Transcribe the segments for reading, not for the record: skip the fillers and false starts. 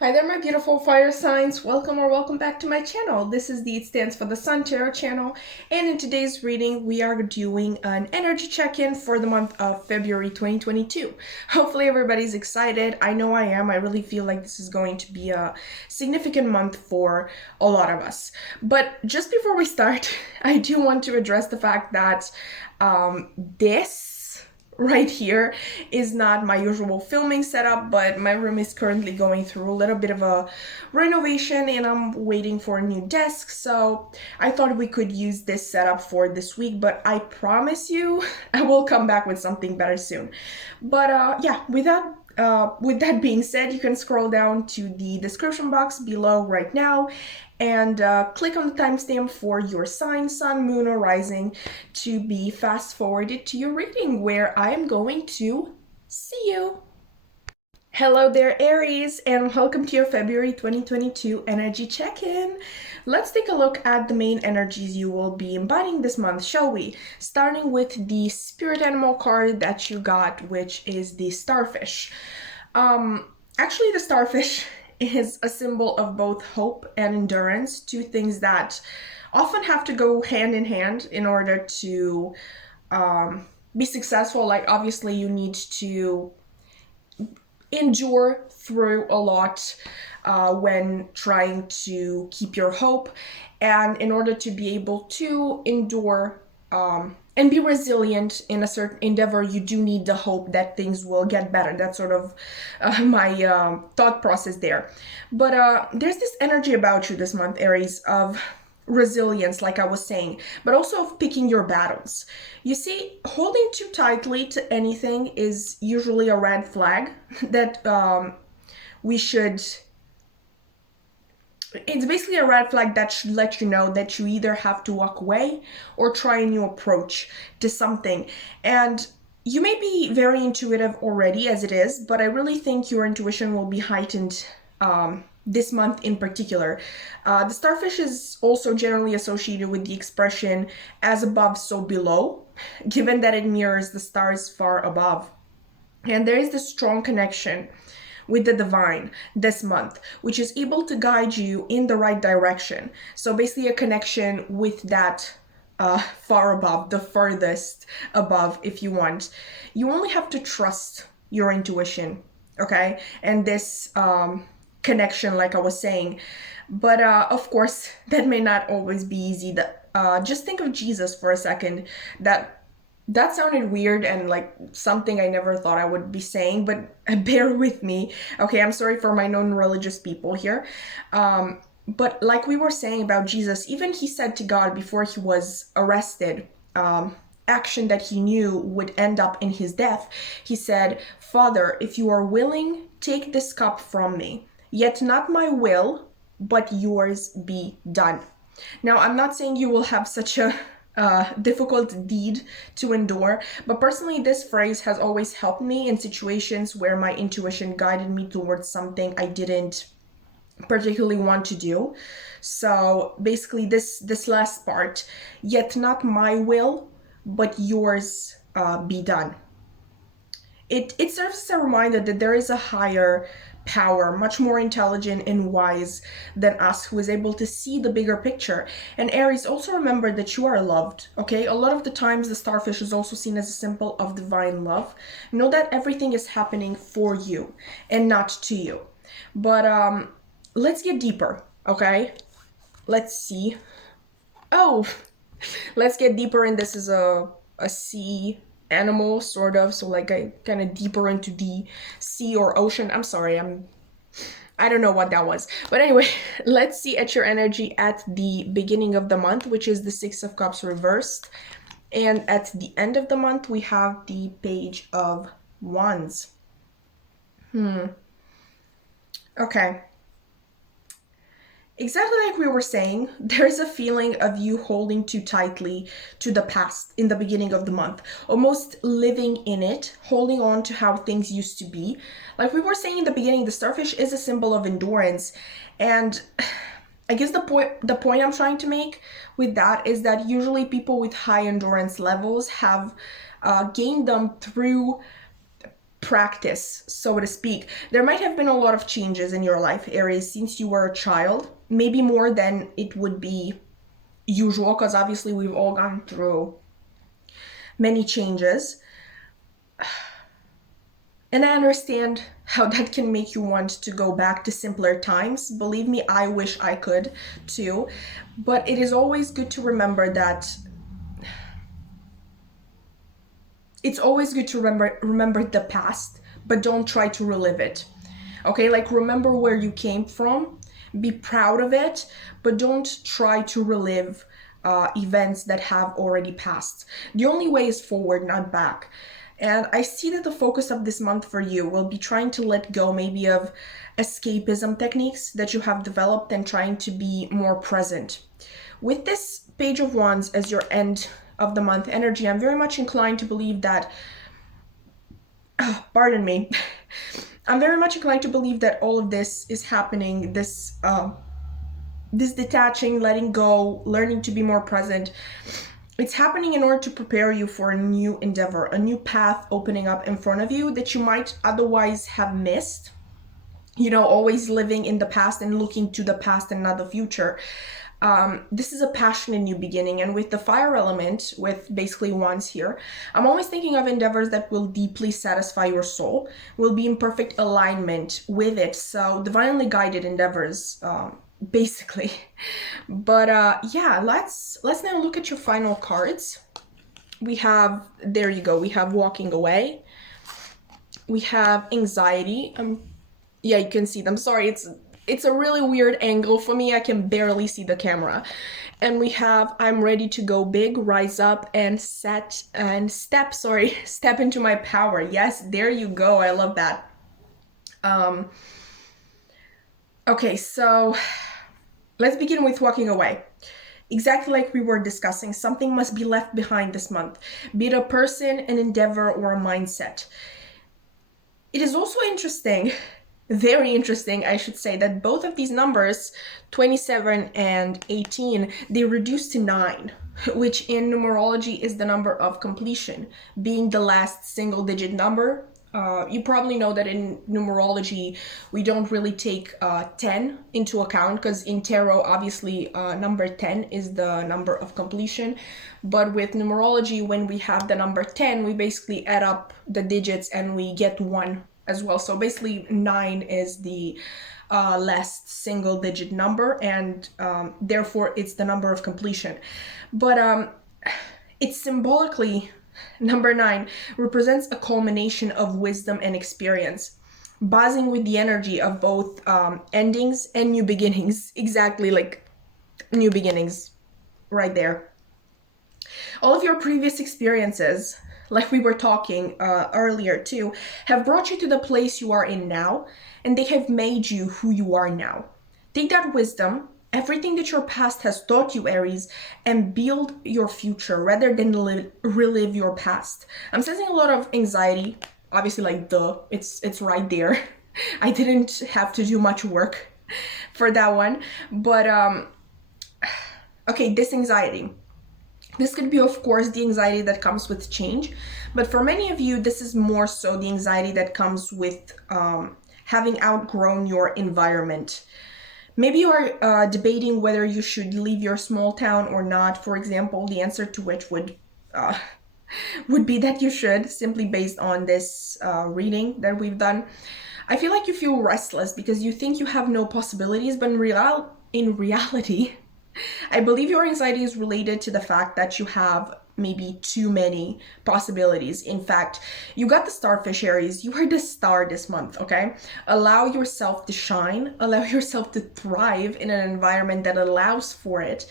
Hi there, my beautiful fire signs. Welcome or welcome back to my channel. This is the It Stands for the Sun Tarot channel, and in today's reading, we are doing an energy check-in for the month of February 2022. Hopefully everybody's excited. I know I am. I really feel like this is going to be a significant month for a lot of us. But just before we start, I do want to address the fact that this right here is not my usual filming setup, but my room is currently going through a little bit of a renovation and I'm waiting for a new desk, so I thought we could use this setup for this week, but I promise you I will come back with something better soon. But yeah, with that being said, you can scroll down to the description box below right now and click on the timestamp for your sign, sun, moon, or rising to be fast forwarded to your reading where I am going to see you. Hello there, Aries, and welcome to your February 2022 energy check-in. Let's take a look at the main energies you will be embodying this month, shall we? Starting with the spirit animal card that you got, which is the starfish. Actually, the starfish is a symbol of both hope and endurance, two things that often have to go hand in hand in order to be successful. Like, obviously, you need to endure through a lot when trying to keep your hope, and in order to be able to endure and be resilient in a certain endeavor, you do need the hope that things will get better. That's sort of my thought process there. But there's this energy about you this month, Aries, of resilience, like I was saying, but also of picking your battles. You see, holding too tightly to anything is usually a red flag that we should. It's basically a red flag that should let you know that you either have to walk away or try a new approach to something. And you may be very intuitive already as it is, but I really think your intuition will be heightened this month in particular. The starfish is also generally associated with the expression as above, so below, given that it mirrors the stars far above. And there is this strong connection with the divine this month, which is able to guide you in the right direction. So basically a connection with that far above, the furthest above, if you want. You only have to trust your intuition, okay? And this connection, like I was saying. But of course, that may not always be easy. Just think of Jesus for a second. That sounded weird and like something I never thought I would be saying, but bear with me. Okay, I'm sorry for my non-religious people here. But like we were saying about Jesus, even he said to God before he was arrested, action that he knew would end up in his death, he said, "Father, if you are willing, take this cup from me. Yet not my will, but yours be done." Now, I'm not saying you will have such a difficult deed to endure, but personally this phrase has always helped me in situations where my intuition guided me towards something I didn't particularly want to do. So basically this last part, "Yet not my will, but yours be done." It serves as a reminder that there is a higher power, much more intelligent and wise than us, who is able to see the bigger picture. And Aries, also remember that you are loved, okay? A lot of the times the starfish is also seen as a symbol of divine love. Know that everything is happening for you and not to you. But let's get deeper, okay? Let's see. Oh, let's get deeper, and this is a sea animal, sort of, so like I kind of deeper into the sea or ocean. I'm sorry, I don't know what that was, but anyway, let's see at your energy at the beginning of the month, which is the Six of Cups reversed, and at the end of the month we have the Page of Wands. Okay. Exactly like we were saying, there's a feeling of you holding too tightly to the past in the beginning of the month, almost living in it, holding on to how things used to be. Like we were saying in the beginning, the starfish is a symbol of endurance, and I guess the point I'm trying to make with that is that usually people with high endurance levels have gained them through practice, so to speak. There might have been a lot of changes in your life, Aries, since you were a child, maybe more than it would be usual, because obviously we've all gone through many changes. And I understand how that can make you want to go back to simpler times. Believe me, I wish I could too. But it is always good to remember that it's always good to remember the past, but don't try to relive it. Okay, like remember where you came from, be proud of it, but don't try to relive events that have already passed. The only way is forward, not back. And I see that the focus of this month for you will be trying to let go maybe of escapism techniques that you have developed and trying to be more present. With this Page of Wands as your end of the month energy, I'm very much inclined to believe that, pardon me, I'm very much inclined to believe that all of this is happening, this detaching, letting go, learning to be more present. It's happening in order to prepare you for a new endeavor, a new path opening up in front of you that you might otherwise have missed. You know, always living in the past and looking to the past and not the future. This is a passionate new beginning, and with the fire element, with basically wands here, I'm always thinking of endeavors that will deeply satisfy your soul, will be in perfect alignment with it. So divinely guided endeavors, basically. But yeah, let's now look at your final cards. We have, there you go, we have walking away, we have anxiety. Yeah, you can see them. Sorry, it's a really weird angle for me. I can barely see the camera. And we have I'm ready to go big, rise up and step into my power. Yes, there you go. I love that. Okay, so let's begin with walking away. Exactly like we were discussing, something must be left behind this month, be it a person, an endeavor, or a mindset. It is also interesting, very interesting, I should say, that both of these numbers, 27 and 18, they reduce to 9, which in numerology is the number of completion, being the last single digit number. You probably know that in numerology, we don't really take 10 into account, because in tarot, obviously, number 10 is the number of completion. But with numerology, when we have the number 10, we basically add up the digits and we get 1 as well. So basically 9 is the last single digit number, and therefore it's the number of completion. But it's symbolically, number 9 represents a culmination of wisdom and experience, buzzing with the energy of both endings and new beginnings. Exactly, like new beginnings right there. All of your previous experiences, like we were talking earlier too, have brought you to the place you are in now, and they have made you who you are now. Take that wisdom, everything that your past has taught you, Aries, and build your future rather than relive your past. I'm sensing a lot of anxiety, obviously, like it's right there. I didn't have to do much work for that one, but okay, this anxiety. This could be, of course, the anxiety that comes with change, but for many of you, this is more so the anxiety that comes with having outgrown your environment. Maybe you are debating whether you should leave your small town or not, for example, the answer to which would be that you should, simply based on this reading that we've done. I feel like you feel restless because you think you have no possibilities, but in reality, I believe your anxiety is related to the fact that you have maybe too many possibilities. In fact, you got the starfish, Aries. You are the star this month, okay? Allow yourself to shine. Allow yourself to thrive in an environment that allows for it.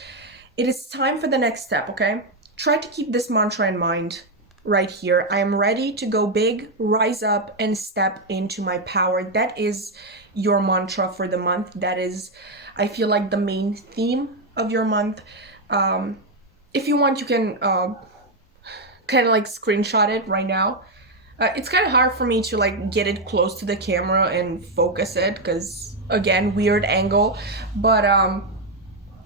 It is time for the next step, okay? Try to keep this mantra in mind right here. I am ready to go big, rise up, and step into my power. That is your mantra for the month. That is, I feel like, the main theme of your month. If you want, you can kind of like screenshot it right now. It's kind of hard for me to like get it close to the camera and focus it because, again, weird angle. But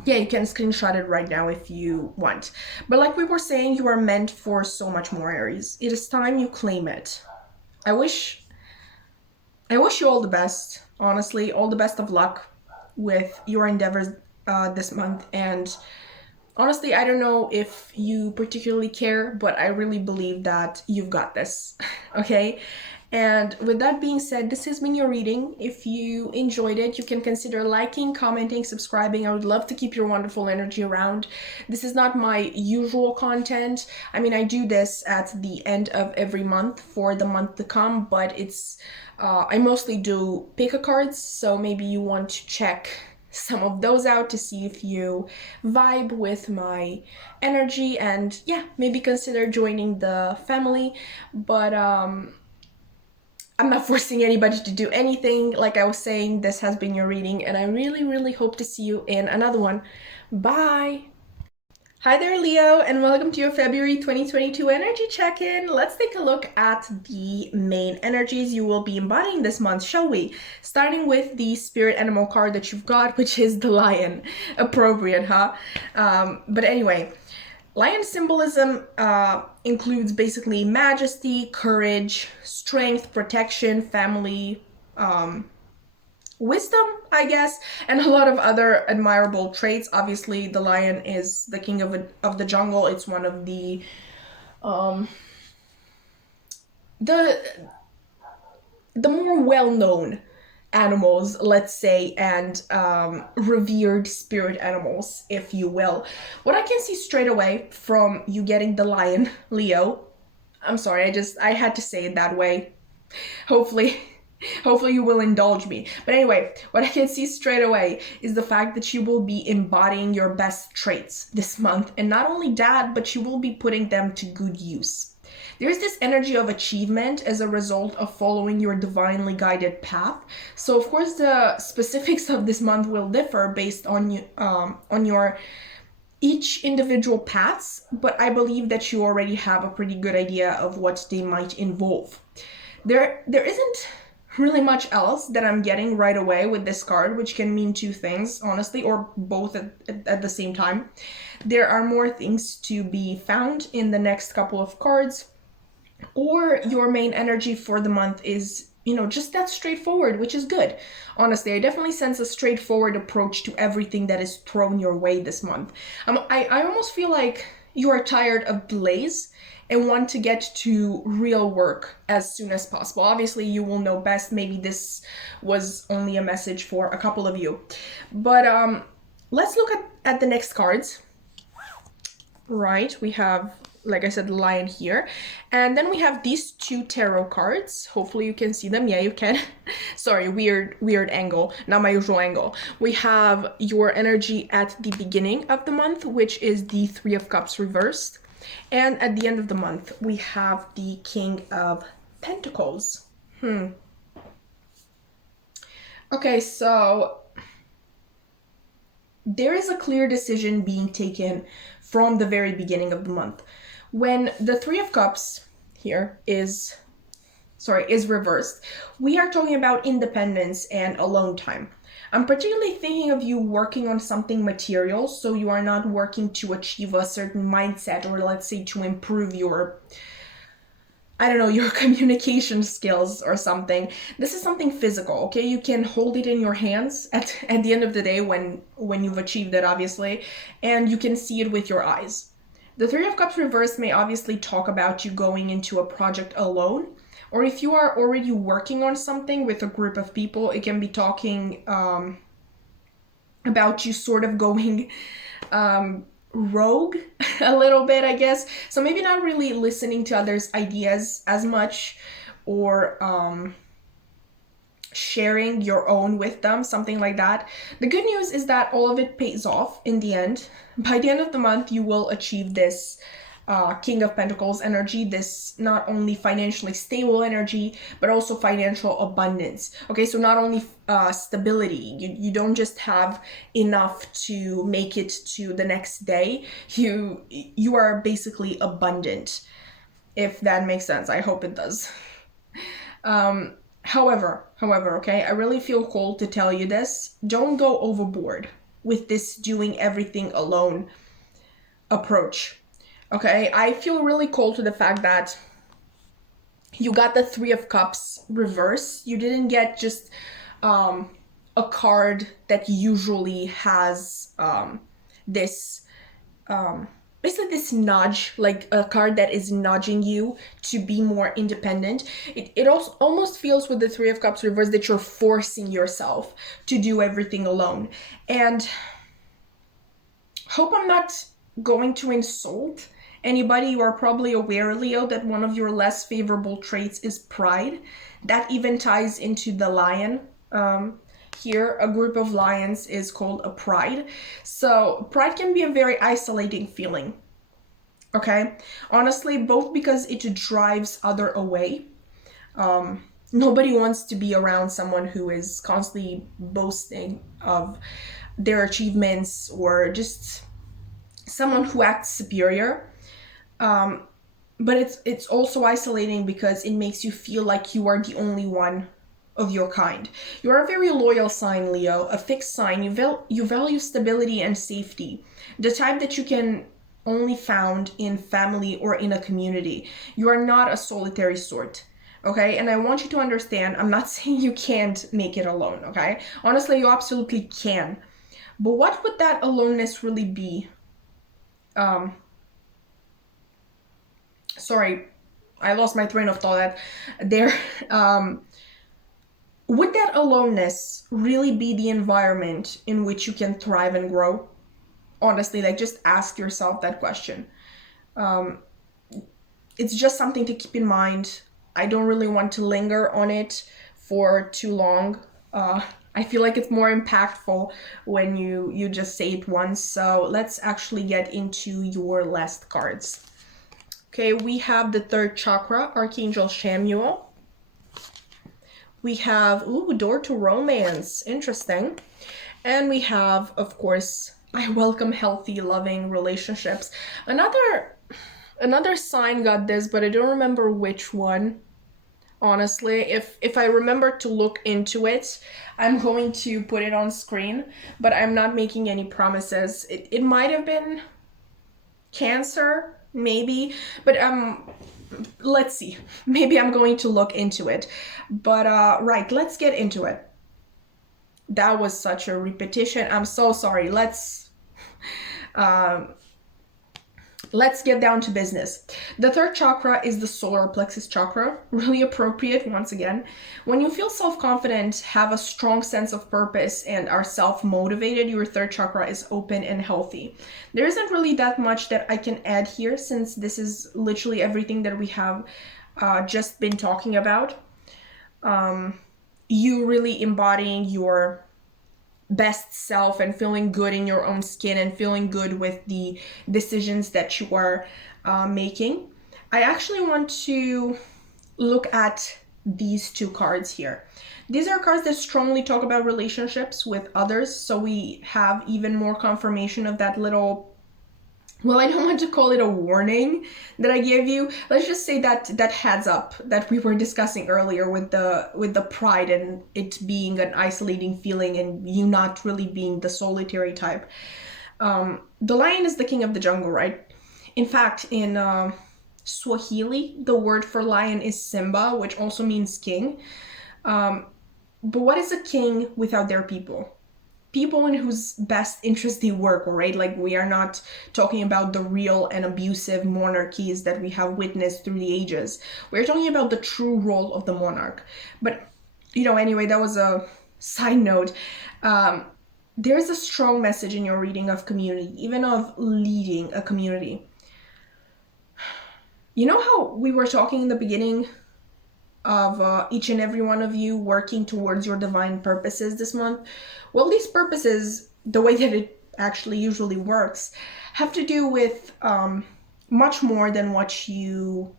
yeah, you can screenshot it right now if you want. But like we were saying, you are meant for so much more, Aries. It is time you claim it. I wish I wish you all the best, honestly, all the best of luck with your endeavors this month. And honestly, I don't know if you particularly care, but I really believe that you've got this. Okay? And with that being said, this has been your reading. If you enjoyed it, you can consider liking, commenting, subscribing. I would love to keep your wonderful energy around. This is not my usual content. I mean, I do this at the end of every month for the month to come, but I mostly do pick a cards, so maybe you want to check some of those out to see if you vibe with my energy, and yeah, maybe consider joining the family. But I'm not forcing anybody to do anything. Like I was saying, this has been your reading, and I really, really hope to see you in another one. Bye! Hi there, Leo, and welcome to your February 2022 energy check-in. Let's take a look at the main energies you will be embodying this month, shall we? Starting with the spirit animal card that you've got, which is the lion. Appropriate, huh? But anyway, lion symbolism includes basically majesty, courage, strength, protection, family, wisdom, I guess, and a lot of other admirable traits. Obviously, the lion is the king of the jungle. It's one of um, the more well-known animals, let's say, and revered spirit animals, if you will. What I can see straight away from you getting the lion, Leo, I'm sorry, I had to say it that way. Hopefully you will indulge me. But anyway, what I can see straight away is the fact that you will be embodying your best traits this month. And not only that, but you will be putting them to good use. There's this energy of achievement as a result of following your divinely guided path. So of course the specifics of this month will differ based on your each individual paths, but I believe that you already have a pretty good idea of what they might involve. There isn't really much else that I'm getting right away with this card, which can mean two things, honestly, or both at the same time. There are more things to be found in the next couple of cards, or your main energy for the month is, just that straightforward, which is good. Honestly, I definitely sense a straightforward approach to everything that is thrown your way this month. I almost feel like you are tired of delays and want to get to real work as soon as possible. Obviously, you will know best. Maybe this was only a message for a couple of you. But let's look at the next cards. Right, we have, like I said, the lion here. And then we have these two tarot cards. Hopefully you can see them. Yeah, you can. Sorry, weird angle, not my usual angle. We have your energy at the beginning of the month, which is the Three of Cups reversed. And at the end of the month, we have the King of Pentacles. Okay, so there is a clear decision being taken from the very beginning of the month. When the Three of Cups here is reversed, we are talking about independence and alone time. I'm particularly thinking of you working on something material, so you are not working to achieve a certain mindset, or let's say to improve your communication skills or something. This is something physical, okay? You can hold it in your hands at the end of the day when you've achieved it, obviously, and you can see it with your eyes. The Three of Cups reversed may obviously talk about you going into a project alone, or if you are already working on something with a group of people, it can be talking about you sort of going rogue a little bit, I guess. So maybe not really listening to others' ideas as much, or sharing your own with them, something like that. The good news is that all of it pays off in the end. By the end of the month, you will achieve this King of Pentacles energy, this not only financially stable energy, but also financial abundance. Okay, so not only stability, you don't just have enough to make it to the next day, you are basically abundant, if that makes sense. I hope it does. However, okay, I really feel called to tell you this. Don't go overboard with this doing everything alone approach. Okay, I feel really called to the fact that You got the Three of Cups reverse. You didn't get just a card that usually has this basically this nudge, like a card that is nudging you to be more independent. It also almost feels with the Three of Cups reverse that you're forcing yourself to do everything alone. And hope I'm not going to insult anybody. You are probably aware, Leo, that one of your less favorable traits is pride. That even ties into the lion. Here, a group of lions is called a pride. So pride can be a very isolating feeling. Okay? Honestly, both because it drives other away. Nobody wants to be around someone who is constantly boasting of their achievements, or just someone who acts superior. But it's also isolating because it makes you feel like you are the only one of your kind. You are a very loyal sign, Leo, a fixed sign. You value stability and safety, the type that you can only found in family or in a community. You are not a solitary sort. Okay, and I want you to understand, I'm not saying you can't make it alone, okay? Honestly, you absolutely can. But what would that aloneness really be? Sorry, I lost my train of thought there. Would that aloneness really be the environment in which you can thrive and grow? Honestly, like, just ask yourself that question. It's just something to keep in mind. I don't really want to linger on it for too long. I feel like it's more impactful when you just say it once. So let's actually get into your last cards. Okay, we have the third chakra, Archangel Chamuel. We have, door to romance, interesting. And we have, of course, I welcome healthy, loving relationships. Another sign got this, but I don't remember which one. Honestly, if I remember to look into it, I'm going to put it on screen, but I'm not making any promises. It might have been Cancer, maybe, but let's see. Maybe I'm going to look into it. But right, let's get into it. That was such a repetition. I'm so sorry. Let's get down to business. The third chakra is the solar plexus chakra, really appropriate once again. When you feel self-confident, have a strong sense of purpose, and are self-motivated, your third chakra is open and healthy. There isn't really that much that I can add here, since this is literally everything that we have just been talking about. You really embodying your best self and feeling good in your own skin and feeling good with the decisions that you are making. I actually want to look at these two cards here. These are cards that strongly talk about relationships with others, so we have even more confirmation of that little, well, I don't want to call it a warning that I gave you. Let's just say that heads up that we were discussing earlier with the pride and it being an isolating feeling and you not really being the solitary type. The lion is the king of the jungle, right? In fact, in Swahili, the word for lion is Simba, which also means king. But what is a king without their people? People in whose best interest they work, right? Like, we are not talking about the real and abusive monarchies that we have witnessed through the ages. We're talking about the true role of the monarch. But, anyway, that was a side note. There's a strong message in your reading of community, even of leading a community. You know how we were talking in the beginning of each and every one of you working towards your divine purposes this month? Well, these purposes, the way that it actually usually works, have to do with much more than what you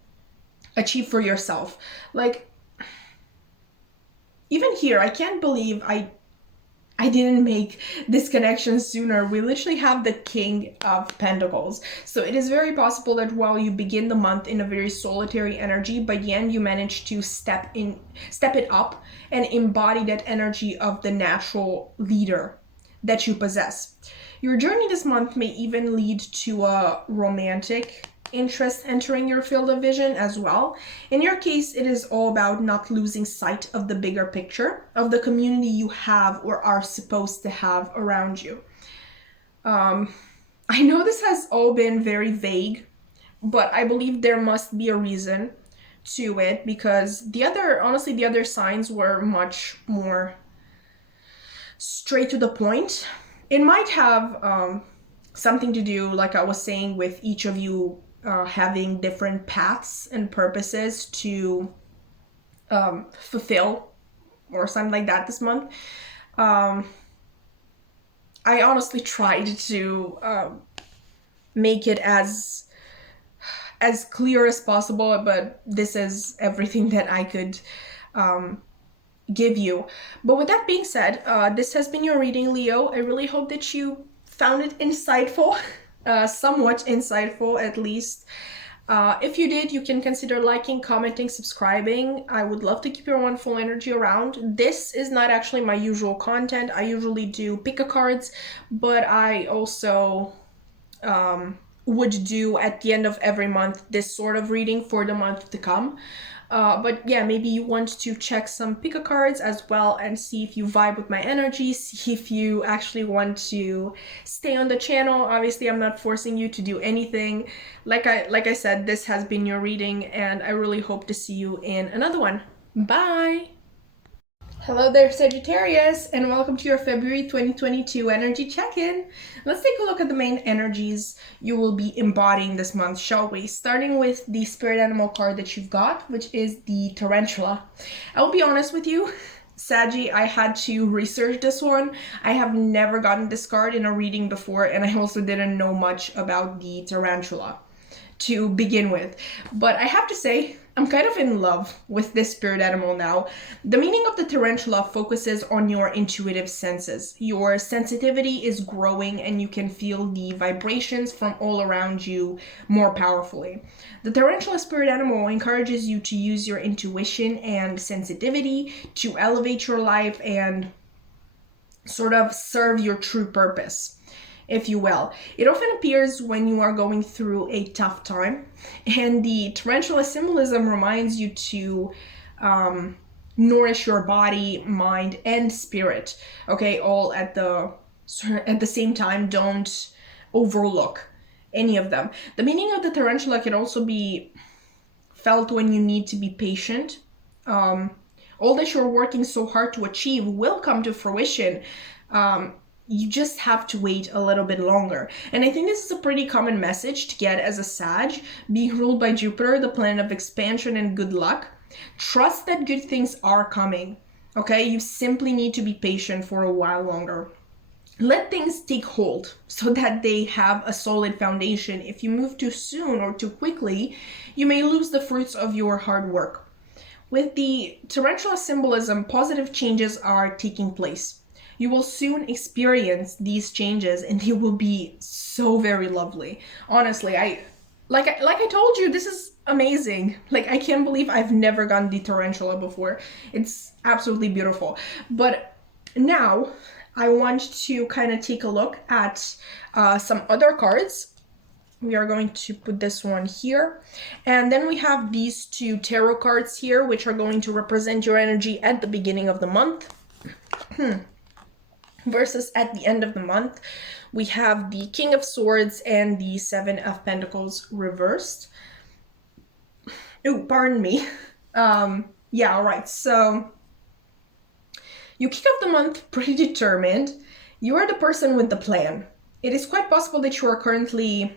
achieve for yourself. Like, even here, I can't believe I didn't make this connection sooner. We literally have the King of Pentacles. So it is very possible that while you begin the month in a very solitary energy, by the end you manage to step it up and embody that energy of the natural leader that you possess. Your journey this month may even lead to a romantic interest entering your field of vision as well. In your case, it is all about not losing sight of the bigger picture of the community you have or are supposed to have around you. I know this has all been very vague, but I believe there must be a reason to it, because honestly, the other signs were much more straight to the point. It might have something to do, like I was saying, with each of you having different paths and purposes to fulfill or something like that this month. I honestly tried to make it as clear as possible, but this is everything that I could give you. But with that being said, this has been your reading, Leo. I really hope that you found it insightful, somewhat insightful at least. If you did, you can consider liking, commenting, subscribing. I would love to keep your wonderful energy around. This is not actually my usual content. I usually do pick-a-cards, but I also would do at the end of every month this sort of reading for the month to come. But yeah, maybe you want to check some pick-a-cards as well and see if you vibe with my energy, see if you actually want to stay on the channel. Obviously, I'm not forcing you to do anything. Like I said, this has been your reading, and I really hope to see you in another one. Bye! Hello there, Sagittarius, and welcome to your February 2022 energy check-in. Let's take a look at the main energies you will be embodying this month, shall we? Starting with the spirit animal card that you've got, which is the tarantula. I will be honest with you, Saggy, I had to research this one. I have never gotten this card in a reading before, and I also didn't know much about the tarantula to begin with. But I have to say, I'm kind of in love with this spirit animal now. The meaning of the tarantula focuses on your intuitive senses. Your sensitivity is growing and you can feel the vibrations from all around you more powerfully. The tarantula spirit animal encourages you to use your intuition and sensitivity to elevate your life and sort of serve your true purpose, if you will. It often appears when you are going through a tough time, and the tarantula symbolism reminds you to nourish your body, mind, and spirit, okay, all at the same time. Don't overlook any of them. The meaning of the tarantula can also be felt when you need to be patient. All that you're working so hard to achieve will come to fruition. You just have to wait a little bit longer. And I think this is a pretty common message to get as a Sag, being ruled by Jupiter, the planet of expansion and good luck. Trust that good things are coming, okay? You simply need to be patient for a while longer. Let things take hold so that they have a solid foundation. If you move too soon or too quickly, you may lose the fruits of your hard work. With the tarantula symbolism, positive changes are taking place. You will soon experience these changes and they will be so very lovely. Honestly, like I told you, this is amazing. Like, I can't believe I've never gotten the tarantula before. It's absolutely beautiful. But now I want to kind of take a look at some other cards. We are going to put this one here. And then we have these two tarot cards here, which are going to represent your energy at the beginning of the month. Versus at the end of the month. We have the King of Swords and the Seven of Pentacles reversed. Oh, pardon me. Yeah, all right. So you kick off the month pretty determined. You are the person with the plan. It is quite possible that you are currently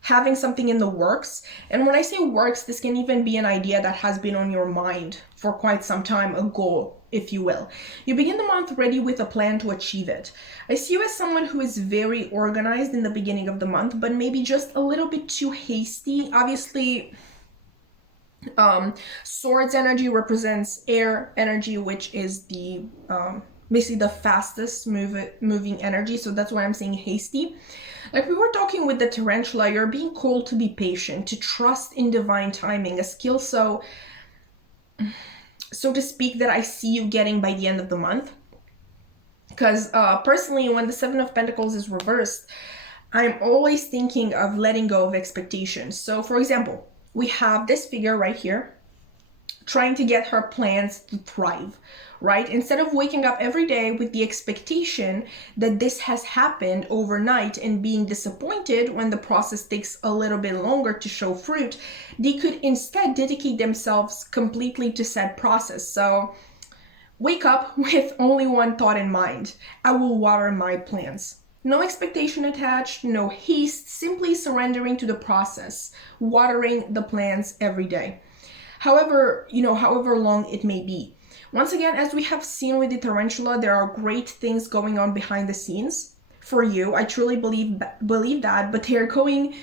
having something in the works. And when I say works, this can even be an idea that has been on your mind for quite some time, a goal, if you will. You begin the month ready with a plan to achieve it. I see you as someone who is very organized in the beginning of the month, but maybe just a little bit too hasty. Obviously, Swords energy represents air energy, which is the basically the fastest moving energy. So that's why I'm saying hasty. Like we were talking with the tarantula, you're being called to be patient, to trust in divine timing, a skill so to speak that I see you getting by the end of the month. Because personally, when the Seven of Pentacles is reversed, I'm always thinking of letting go of expectations. So, for example, we have this figure right here trying to get her plans to thrive, right? Instead of waking up every day with the expectation that this has happened overnight and being disappointed when the process takes a little bit longer to show fruit, they could instead dedicate themselves completely to said process. So, wake up with only one thought in mind: I will water my plants. No expectation attached, no haste, simply surrendering to the process, watering the plants every day. However long it may be. Once again, as we have seen with the tarantula, there are great things going on behind the scenes for you. I truly believe that, but they are going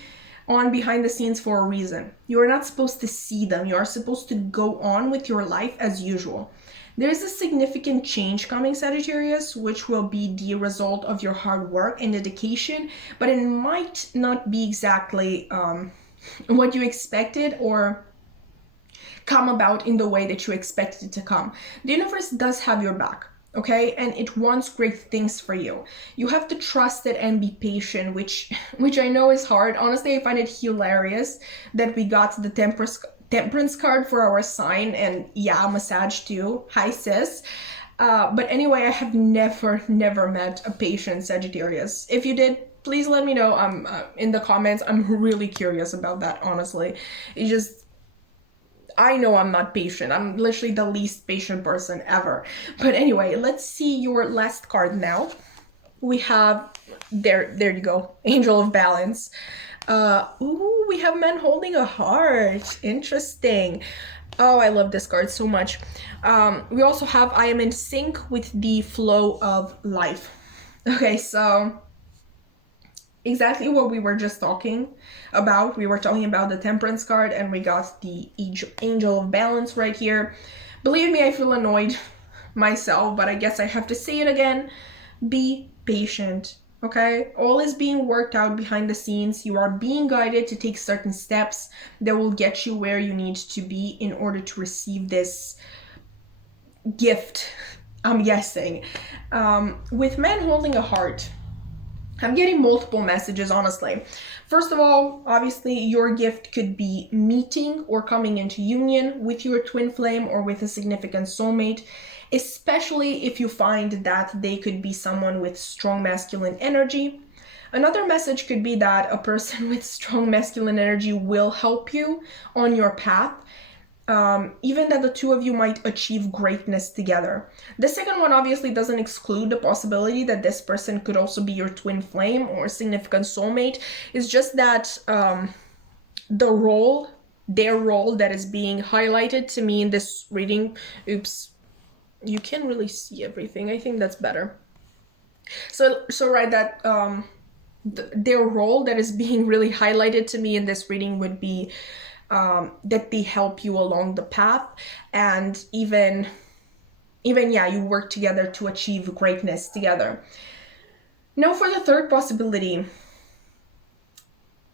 on behind the scenes for a reason. You are not supposed to see them. You are supposed to go on with your life as usual. There is a significant change coming, Sagittarius, which will be the result of your hard work and dedication, but it might not be exactly what you expected or come about in the way that you expected it to come. The universe does have your back, okay, and it wants great things for you. You have to trust it and be patient, which I know is hard. Honestly, I find it hilarious that we got the temperance card for our sign, and yeah, I'm a Sag too. Hi sis. But anyway, I have never met a patient Sagittarius. If you did, please let me know. In the comments. I'm really curious about that, honestly. I know I'm not patient. I'm literally the least patient person ever. But anyway, let's see your last card now. We have, there you go, Angel of Balance. Ooh, we have men holding a heart. Interesting. Oh, I love this card so much. We also have I am in sync with the flow of life. Okay, so exactly what we were just talking about. We were talking about the Temperance card, and we got the Angel of Balance right here. Believe me, I feel annoyed myself, but I guess I have to say it again. Be patient, okay? All is being worked out behind the scenes. You are being guided to take certain steps that will get you where you need to be in order to receive this gift, I'm guessing. With men holding a heart, I'm getting multiple messages, honestly. First of all, obviously, your gift could be meeting or coming into union with your twin flame or with a significant soulmate, especially if you find that they could be someone with strong masculine energy. Another message could be that a person with strong masculine energy will help you on your path. Even that the two of you might achieve greatness together. The second one obviously doesn't exclude the possibility that this person could also be your twin flame or significant soulmate. It's just that their role that is being highlighted to me in this reading, oops, you can't really see everything. I think that's better. So right, that their role that is being really highlighted to me in this reading would be that they help you along the path, and even yeah, you work together to achieve greatness together. Now for the third possibility,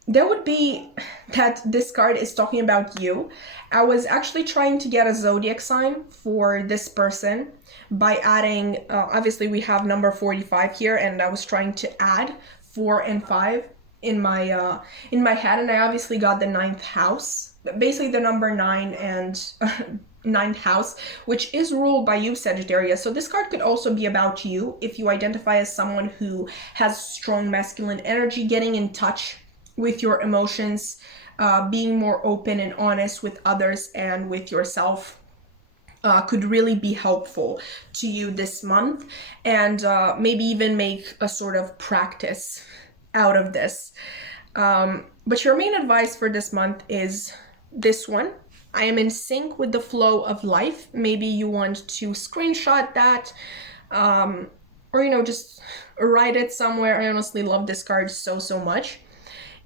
that would be that this card is talking about you. I was actually trying to get a zodiac sign for this person by adding, obviously we have number 45 here, and I was trying to add 4 and 5 in my head, and I obviously got the 9th house, basically the number 9 and 9th house, which is ruled by you, Sagittarius. So this card could also be about you if you identify as someone who has strong masculine energy. Getting in touch with your emotions, being more open and honest with others and with yourself could really be helpful to you this month, and maybe even make a sort of practice out of this. But your main advice for this month is this one: I am in sync with the flow of life. Maybe you want to screenshot that, or just write it somewhere. I honestly love this card so much.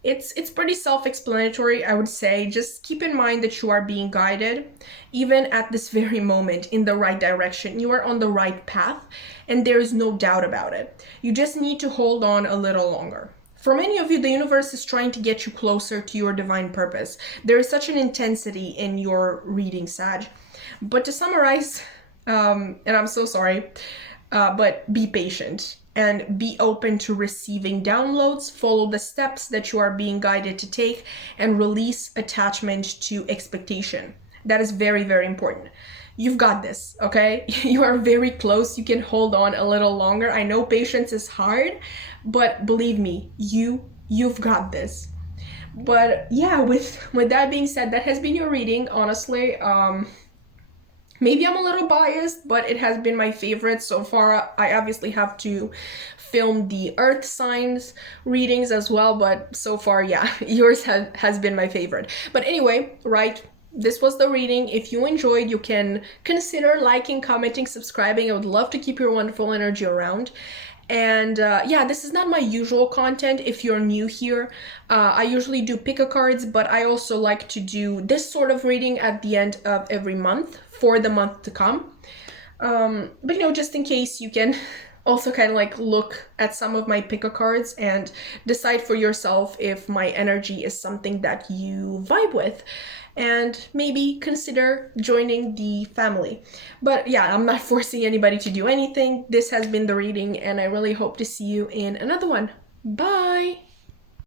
It's pretty self-explanatory, I would say. Just keep in mind that you are being guided, even at this very moment, in the right direction. You are on the right path, and there is no doubt about it. You just need to hold on a little longer. For many of you, the universe is trying to get you closer to your divine purpose. There is such an intensity in your reading, Sag. But to summarize, and I'm so sorry, but be patient. and be open to receiving downloads. Follow the steps that you are being guided to take, and release attachment to expectation. That is very, very important. You've got this, okay? You are very close. You can hold on a little longer. I know patience is hard, but believe me, you've got this. But yeah, with that being said, that has been your reading. Honestly, maybe I'm a little biased, but it has been my favorite so far. I obviously have to film the earth signs readings as well, but so far, yeah, yours has been my favorite. But anyway, right, this was the reading. If you enjoyed, you can consider liking, commenting, subscribing. I would love to keep your wonderful energy around. And yeah, this is not my usual content. If you're new here, I usually do pick-a-cards, but I also like to do this sort of reading at the end of every month for the month to come. But you know, just in case, you can also kind of like look at some of my pick-a-cards and decide for yourself if my energy is something that you vibe with, and maybe consider joining the family. But yeah, I'm not forcing anybody to do anything. This has been the reading, and I really hope to see you in another one. Bye!